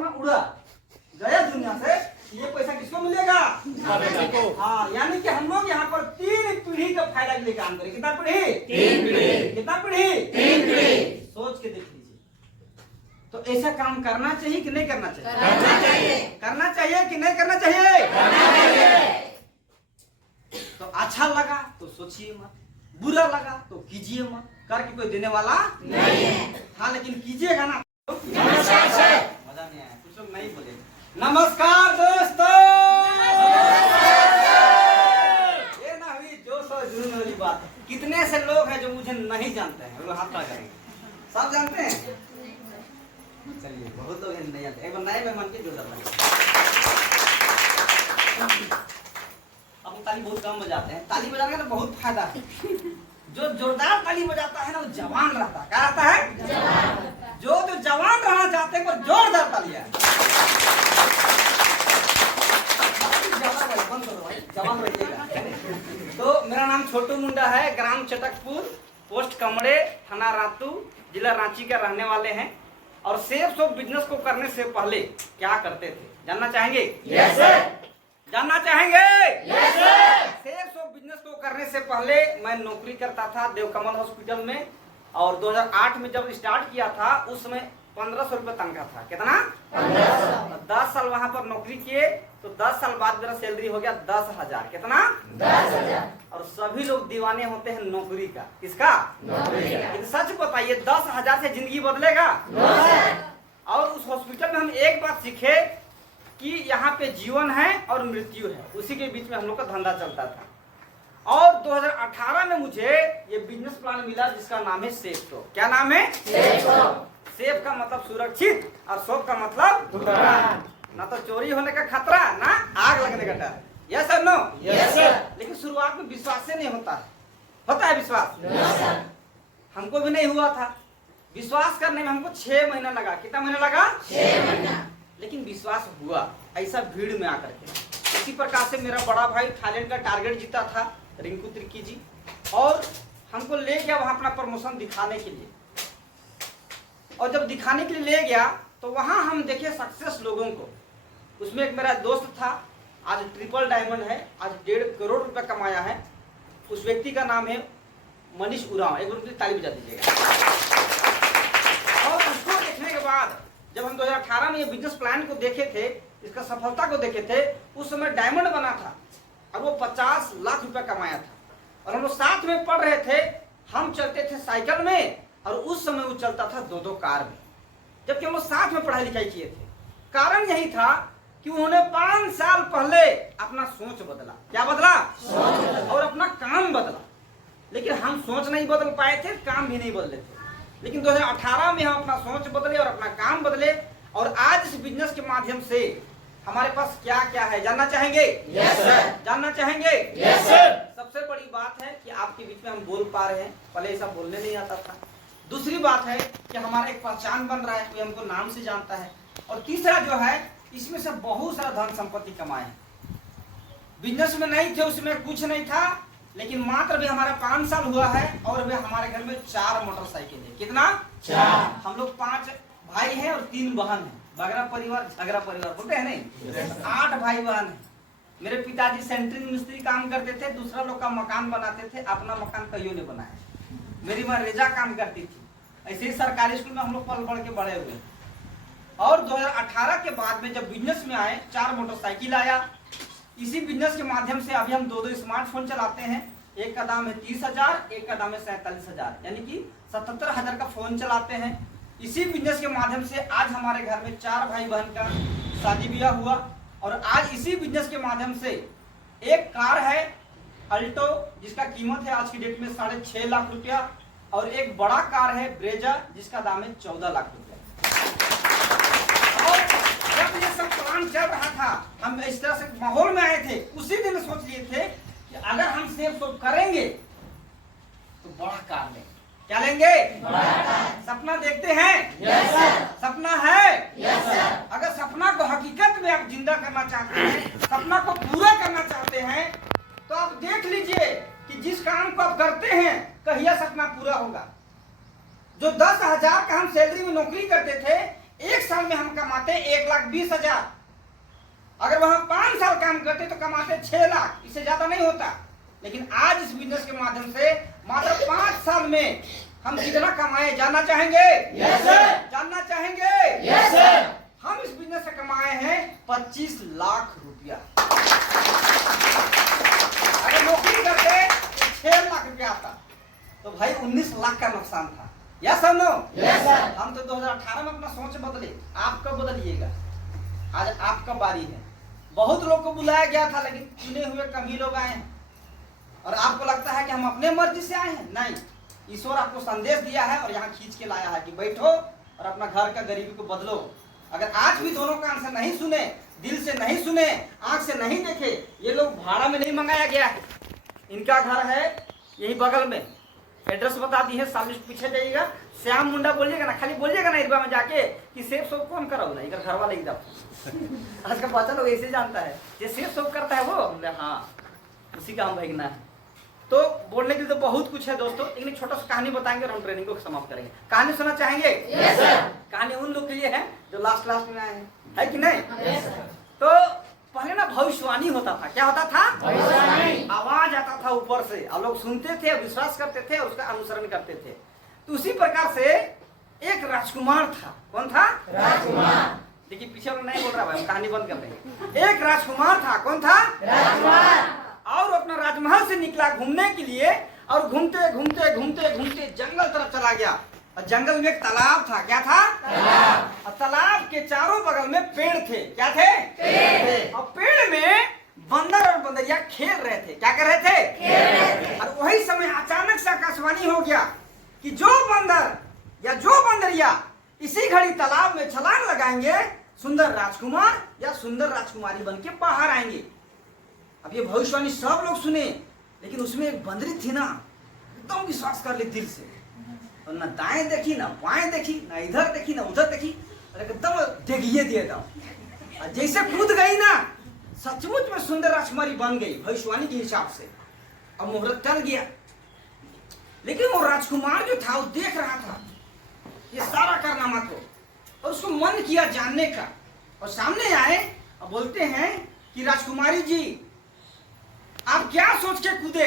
अपना उड़ा गया दुनिया से, ये पैसा किसको मिलेगा? हाँ, यानी कि हम लोग यहाँ पर 3 पीढ़ी का फायदा के लिए काम करें। कितना पीढ़ी? 3 पीढ़ी। कितना पीढ़ी? 3 पीढ़ी। सोच के देख लीजिए। तो ऐसा काम करना चाहिए कि नहीं करना चाहिए? करना चाहिए। करना चाहिए कि नहीं करना चाहिए? करना चाहिए। तो अच्छा लगा तो सोचिए मत, बुरा लगा तो कीजिए मत, करके कोई देने वाला नहीं है। हाँ, लेकिन कीजिएगा ना तो मजा नहीं आया। कुछ लोग नहीं बोले। नमस्कार दोस्तों, ये ना हुई जोश और जुनून वाली बात। कितने से लोग हैं जो मुझे नहीं जानते हैं? वो हाथ करेंगे। सब जानते हैं? चलिए, बहुत लोग नहीं जानते। एक बार नए मेहमान के जोरदार अब ताली बहुत कम बजाते हैं। ताली बजाने का तो बहुत फायदा है। जो जोरदार ताली बजाता है ना, वो जवान रहता है। क्या रहता है? जो जवान रहना चाहते हैं, वो जोरदार तालियां। जवान रहिएगा। तो मेरा नाम छोटू मुंडा है, ग्राम चटकपुर, पोस्ट कमड़े, थाना रातू, जिला रांची का रहने वाले हैं। और सेफ शॉप बिजनेस को करने से पहले क्या करते थे, जानना चाहेंगे? Yes sir. जानना चाहेंगे? Yes sir. Safe shop business को करने से पहले मैं नौकरी करता था देवकमल हॉस्पिटल में। और 2008 में जब स्टार्ट किया था, उस समय 1500 रुपये तनख्वाह था। कितना? 1500। 10 साल वहां पर नौकरी किए तो 10 साल बाद मेरा सैलरी हो गया 10,000। कितना? 10,000। और सभी लोग दीवाने होते हैं नौकरी का। किसका? नौकरी का। लेकिन सच बताइए, 10,000 से जिंदगी बदलेगा? और उस हॉस्पिटल में हम एक बात सीखे कि यहाँ पे जीवन है और मृत्यु है, उसी के बीच में हम लोग का धंधा चलता था। और 2018 में मुझे ये बिजनेस प्लान मिला जिसका नाम है सेफ शॉप। क्या नाम है? Safe shop. सेफ का मतलब सुरक्षित और शॉप का मतलब दुकान। ना तो चोरी होने का खतरा, ना आग लगने का डर। Yes sir? No? Yes sir. लेकिन शुरुआत में विश्वास से नहीं होता है। होता है विश्वास? यस। हमको भी नहीं हुआ था। विश्वास करने में हमको 6 महीना लगा। कितना महीना लगा? 6 महीना। लेकिन विश्वास हुआ, ऐसा भीड़ में आकर के। इसी प्रकार से मेरा बड़ा भाई थाईलैंड का टारगेट जीता था, रिंकू त्रिकी जी, और हमको ले गया वहां अपना प्रमोशन दिखाने के लिए। और जब दिखाने के लिए ले गया तो वहां हम देखे सक्सेस लोगों को। उसमें एक मेरा दोस्त था, आज ट्रिपल डायमंड है, आज 1.5 करोड़ रुपए कमाया है। उस व्यक्ति का नाम है मनीष उरांव। एक बार ताली बजा दीजिएगा। और उसको देखने के बाद जब हम 2018 में ये बिजनेस प्लान को देखे थे, इसका सफलता को देखे थे, उस समय डायमंड बना था और वो 50 लाख रुपए कमाया था। और हम लोग साथ में पढ़ रहे थे। हम चलते थे साइकिल में और उस समय वो चलता था 2-2 कार में, जबकि हम लोग साथ में पढ़ाई लिखाई किए थे। कारण यही था कि उन्होंने 5 साल पहले अपना सोच बदला। क्या बदला? सोच। और अपना काम बदला। लेकिन हम सोच नहीं बदल पाए थे, काम भी नहीं बदले थे। लेकिन 2018 में हम अपना सोच बदले और अपना काम बदले। और आज इस बिजनेस के माध्यम से हमारे पास क्या क्या है, जानना चाहेंगे? Yes sir. जानना चाहेंगे? Yes sir. सबसे बड़ी बात है कि आपके बीच में हम बोल पा रहे हैं, पहले ऐसा बोलने नहीं आता था। दूसरी बात है कि हमारा एक पहचान बन रहा है, कोई हमको नाम से जानता है। और तीसरा जो है, इसमें से बहुत सारा धन संपत्ति कमाए। बिजनेस में नहीं थे, उसमें कुछ नहीं था, लेकिन मात्र भी हमारा 5 साल हुआ है और वे हमारे घर में 4 मोटरसाइकिल है। कितना? 4। हम लोग 5 भाई हैं और 3 बहन हैं। बगरा परिवार, झगड़ा परिवार बोलते हैं नहीं। 8 भाई बहन हैं। मेरे पिताजी सेंटरिंग मिस्त्री काम करते थे, दूसरा लोग का मकान बनाते थे, अपना मकान कहियो ने बनाया। मेरी माँ रेजा काम करती थी। ऐसे ही सरकारी स्कूल में हम लोग पल पढ़ के बड़े हुए। और 2018 के बाद में जब बिजनेस में आए, 4 मोटरसाइकिल आया। इसी बिजनेस के माध्यम से अभी हम 2-2 स्मार्टफोन चलाते हैं। एक का दाम है 30,000, एक का दाम है 47,000, यानी कि 77,000 का फोन चलाते हैं। इसी बिजनेस के माध्यम से आज हमारे घर में 4 भाई बहन का शादी ब्याह हुआ। और आज इसी बिजनेस के माध्यम से एक कार है अल्टो, जिसका कीमत है आज की डेट में 6.5 लाख रुपया। और एक बड़ा कार है ब्रेजा, जिसका दाम है 14 लाख रुपया। और जब ये सब प्लान चल रहा था, हम इस तरह से माहौल में आए थे, उसी दिन सोच लिए थे कि अगर हम सेफ शॉप करेंगे तो बड़ा कार लेंगे। क्या लेंगे? सपना देखते हैं? Yes sir. सपना है? Yes sir. अगर सपना को हकीकत में आप जिंदा करना चाहते हैं, सपना को पूरा करना चाहते हैं, तो आप देख लीजिए कि जिस काम को आप करते हैं, कहिया सपना पूरा होगा। जो 10,000 का हम सैलरी में नौकरी करते थे, 1 साल में हम कमाते 1,20,000, अगर वहां 5 साल काम करते तो कमाते 6 लाख, इससे ज्यादा नहीं होता। लेकिन आज इस बिजनेस के माध्यम से मात्र 5 साल में हम कितना कमाए जानना चाहेंगे? Yes sir. जानना चाहेंगे? Yes sir. हम इस बिजनेस से कमाए हैं 25 लाख रुपया। अगर नौकरी करते तो 6 लाख रुपया आता, तो भाई 19 लाख का नुकसान था। Yes sir no? Yes sir. हम तो 2018 में अपना सोच बदले, आप कब बदलिएगा? आज आपका बारी है। बहुत लोग को बुलाया गया था लेकिन चुने हुए कम ही लोग आए हैं। और आपको लगता है कि हम अपने मर्जी से आए हैं? नहीं, ईश्वर आपको संदेश दिया है और यहाँ खींच के लाया है कि बैठो और अपना घर का गरीबी को बदलो। अगर आज भी दोनों कान से नहीं सुने, दिल से नहीं सुने, आंख से नहीं देखे, ये लोग भाड़ा में नहीं मंगाया गया है। इनका घर है यही बगल में, एड्रेस बता दी है, 40 पीछे जाइएगा, श्याम मुंडा बोलिएगा ना, खाली बोलिएगा ना इरबा में जाके कि सेब सोब कौन करा ना, इधर घर वाले एकदम आज का बच्चा लोग ऐसे जानता है, ये सेब सोब करता है वो, हमने हाँ उसी का हम भगना है। तो बोलने के लिए तो बहुत कुछ है दोस्तों, लेकिन छोटा सा कहानी बताएंगे और हम ट्रेनिंग को समाप्त करेंगे। कहानी सुनना चाहेंगे? Yes sir. कहानी उन लोग के लिए है जो लास्ट में आए हैं, है कि नहीं? Yes sir. तो पहले ना भविष्यवाणी होता था। क्या होता था? भविष्यवाणी। आवाज आता था ऊपर से और लोग सुनते थे, विश्वास करते थे और उसका अनुसरण करते थे। तो उसी प्रकार से एक राजकुमार था। कौन था? राजकुमार। देखिए पीछे वाला नहीं बोल रहा भाई, हम कहानी बंद कर देंगे। एक राजकुमार था। कौन था? राजकुमार। और अपना राजमहल से निकला घूमने के लिए और घूमते घूमते घूमते घूमते जंगल तरफ चला गया। और जंगल में एक तालाब था। क्या था? तालाब। और तालाब के चारों बगल में पेड़ थे। क्या थे? पेड़। और पेड़ में बंदर और बंदरिया खेल रहे थे। क्या कर रहे थे? खेल रहे थे। और वही समय अचानक से आकाशवाणी हो गया कि जो बंदर या जो बंदरिया इसी घड़ी तालाब में छलांग लगाएंगे, सुंदर राजकुमार या सुंदर राजकुमारी बन के बाहर आएंगे। अब ये भविष्यवाणी सब लोग सुने, लेकिन उसमें एक बंदरी थी ना, एकदम विश्वास कर ली दिल से, और ना दाएं देखी ना बाएं देखी, ना इधर देखी ना उधर देखी, और एकदम देखिए दिए था। जैसे कूद गई ना, सचमुच में सुंदर राजकुमारी बन गई भविष्यवाणी के हिसाब से। अब मुहूर्त टल गया, लेकिन वो राजकुमार जो था वो देख रहा था ये सारा कारनामा को, और उसको मन किया जानने का। और सामने आए और बोलते हैं कि राजकुमारी जी आप क्या सोच के कूदे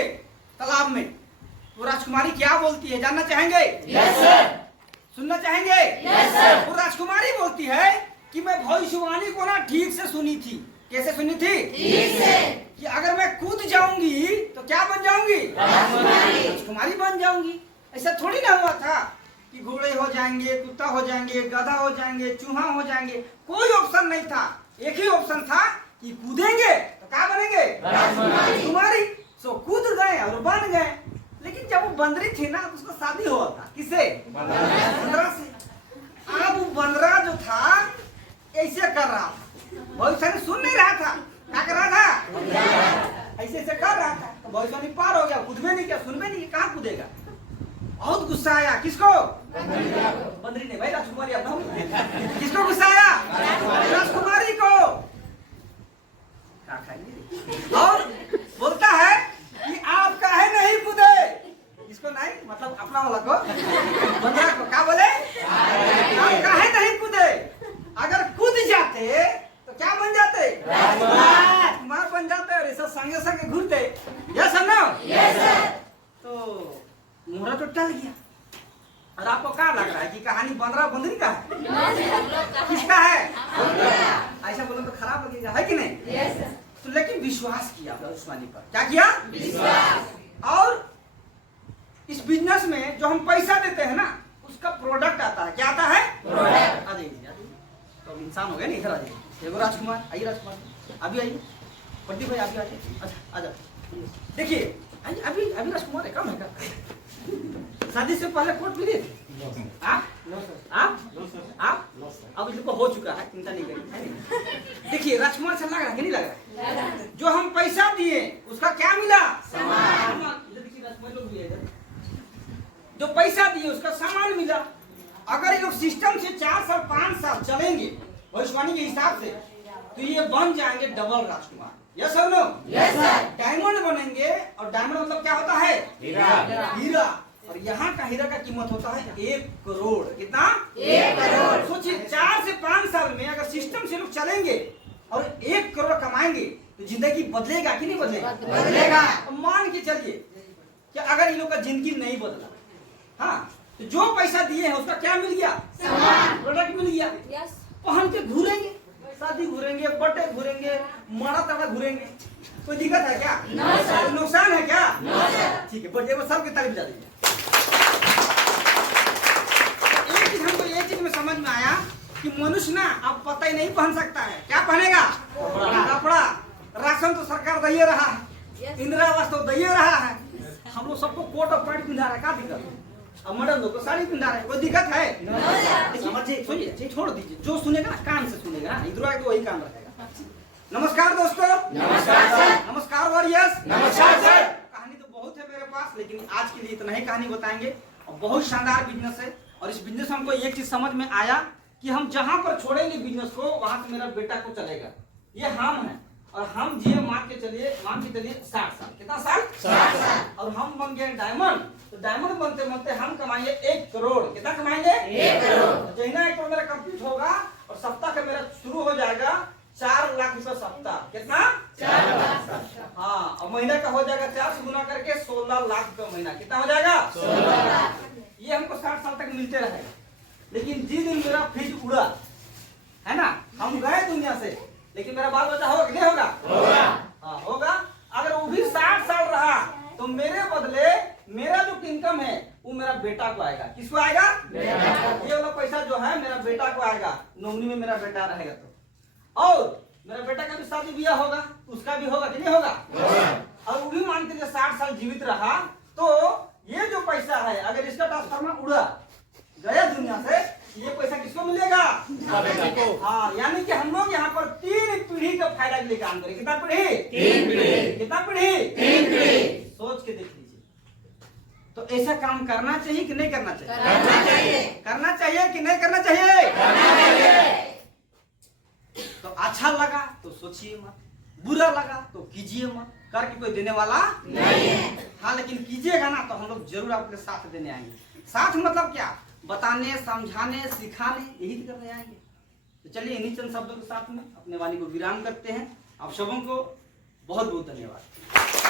तालाब में? वो राजकुमारी क्या बोलती है जानना चाहेंगे? Yes sir. सुनना चाहेंगे? Yes sir. वो राजकुमारी बोलती है कि मैं भविष्यवाणी को ना ठीक से सुनी थी। कैसे सुनी थी? ठीक से। कि अगर मैं कूद जाऊंगी तो क्या बन जाऊंगी? राजकुमारी। राजकुमारी बन जाऊंगी। ऐसा थोड़ी ना हुआ था कि घोड़े हो जाएंगे, कुत्ता हो जाएंगे, गधा हो जाएंगे, चूहा हो जाएंगे। कोई ऑप्शन नहीं था, एक ही ऑप्शन था कि कूदेंगे तो क्या बनेंगे? राजकुमारी। सो कूद गए और बन गए। लेकिन जब वो बंदरी थी ना तो उसका शादी हुआ था। किससे? बंदरा से। अब वो बंदरा जो था ऐसे कर रहा था, भविष्यवाणी सुन नहीं रहा था। क्या कर रहा था? ऐसे ऐसे कर रहा था। तो भविष्यवाणी पार हो गया, कूदबे नहीं किया, सुनबे नहीं, कहाँ कूदेगा? बहुत गुस्सा आया। किसको? बंदरी ने भाई, राजकुमारी अपना। किसको गुस्सा आया? राजकुमारी को। और बोलता है कि आप काहे नहीं कूदे? इसको नहीं, मतलब अपना वाला को, बंदरा को। क्या बोले? आप काहे नहीं कूदे? अगर कूद जाते तो क्या बन जाते? राजकुमार बन जाते और ऐसा संगे संगे घूमते। Yes sir no? Yes sir. तो मुहूर्त तो टल गया। और आपको क्या लग रहा है कि कहानी बंदरा बंदरी का है? किसका है? ऐसा बोलो तो खराब लगेगा, है कि नहीं? Yes sir. तो लेकिन विश्वास किया भविष्यवाणी पर। क्या किया? विश्वास। और इस बिजनेस में जो हम पैसा देते हैं ना, उसका प्रोडक्ट आता है। क्या आता है? प्रोडक्ट। आ जाइए तो इंसान हो गया ना, इधर आ जाइए। एगो राजकुमार, आइए राजकुमार, अभी आइए। प्रदीप भाई अभी आ जाइए। अच्छा आ जाओ, देखिए आइए। अभी अभी राजकुमार है, कम है का? शादी से पहले कोर्ट मिले थे? आप अब इनको हो चुका है, चिंता नहीं करिए। देखिए राजकुमार से लग रहा है कि नहीं लग रहा है? जो हम पैसा दिए उसका क्या मिला? सामान। देखिए राजकुमार लोग भी है इधर। जो पैसा दिए उसका सामान मिला। अगर ये सिस्टम से 4 साल 5 साल चलेंगे भविष्यवाणी के हिसाब से, तो ये बन जाएंगे डबल राजकुमार। यस और नो? Yes sir. डायमंड बनेंगे। और डायमंड मतलब क्या होता है? हीरा। हीरा। और यहाँ का हीरा का कीमत होता है 1 करोड़। कितना? 1 करोड़। सोचिए 4 से 5 से लोग चलेंगे और 1 करोड़ कमाएंगे तो जिंदगी बदलेगा कि नहीं बदलेगा? बदलेगा। मान के चलिए कि अगर इन लोग का जिंदगी नहीं बदला, हाँ, तो जो पैसा दिए हैं उसका क्या मिल गया? प्रोडक्ट मिल गया। पहन के घूरेंगे, शादी घूरेंगे, बर्थडे घूरेंगे, माड़ा ताड़ा घूरेंगे, कोई दिक्कत है क्या? नुकसान है क्या? ठीक है, बर्थडे में सबके तारीफ जा दीजिए। एक चीज हमको ये चीज में समझ में आया कि मनुष्य ना अब पता ही नहीं पहन सकता है। क्या पहनेगा? कपड़ा। राशन तो सरकार दे रहा है, इंदिरा आवास तो दे रहा है, हम लोग सबको कोट और पैंट पिंधा रहा है, क्या दिक्कत है? अब मैडम लोग को साड़ी पिंधा रहे, कोई दिक्कत है? समझिए, सुनिए, छोड़ दीजिए, जो सुनेगा ना कान से सुनेगा, इधर आए तो वही काम रखेगा। नमस्कार दोस्तों। नमस्कार वॉरियर्स। कहानी तो बहुत है मेरे पास, लेकिन आज के लिए इतना ही कहानी बताएंगे। और बहुत शानदार बिजनेस है, और इस बिजनेस में हमको एक चीज समझ में आया कि हम जहां पर छोड़ेंगे बिजनेस को, वहां से मेरा बेटा को चलेगा। ये हम है, और हम जिए मान के चलिए 60 साल। कितना साल? 60 साल। और हम बन गए डायमंड, तो डायमंड बनते बनते हम कमाएंगे 1 करोड़। कितना कमाएंगे? 1 करोड़। जैना 1 करोड़ मेरा कंप्लीट होगा और सप्ताह का मेरा शुरू हो जाएगा 4 लाख रुपए सप्ताह। कितना? 4 लाख। हाँ, और महीने का हो जाएगा 4 से गुना करके 16 लाख रुपए महीना। कितना हो जाएगा? 16 लाख। ये हमको 60 साल तक मिलते रहेगा। लेकिन जिस दिन मेरा फ्रिज उड़ा है ना, हम गए दुनिया से, लेकिन मेरा बाल बच्चा होगा कि नहीं होगा? हाँ, होगा। अगर वो भी 60 साल रहा तो मेरे बदले मेरा जो इनकम है वो मेरा बेटा को आएगा। किसको आएगा? ये वाला पैसा जो है मेरा बेटा को आएगा, नौकरी में मेरा बेटा रहेगा तो। और मेरा बेटा का भी शादी ब्याह होगा, उसका भी होगा कि नहीं होगा? और वो भी मान के 60 साल जीवित रहा तो ये जो पैसा है, अगर इसका ट्रांसफार्मर उड़ा गया दुनिया से, ये पैसा किसको मिलेगा? हाँ, यानी कि हम लोग यहाँ पर 3 पीढ़ी का फायदा के लिए काम करें। कितना पीढ़ी? 3 पीढ़ी। कितना पीढ़ी? 3 पीढ़ी। सोच के देख लीजिए। तो ऐसा काम करना चाहिए कि नहीं करना चाहिए? करना चाहिए। करना चाहिए कि नहीं करना चाहिए? करना चाहिए। तो अच्छा लगा तो सोचिए मत, बुरा लगा तो कीजिए मत, करके कोई देने वाला नहीं है। हाँ, लेकिन कीजिएगा ना तो हम लोग जरूर आपके साथ देने आएंगे। साथ मतलब क्या? बताने, समझाने, सिखाने, यही तो करने आएंगे। तो चलिए इन्हीं चंद शब्दों के साथ में अपने वाणी को विराम करते हैं। आप सबों को बहुत बहुत धन्यवाद।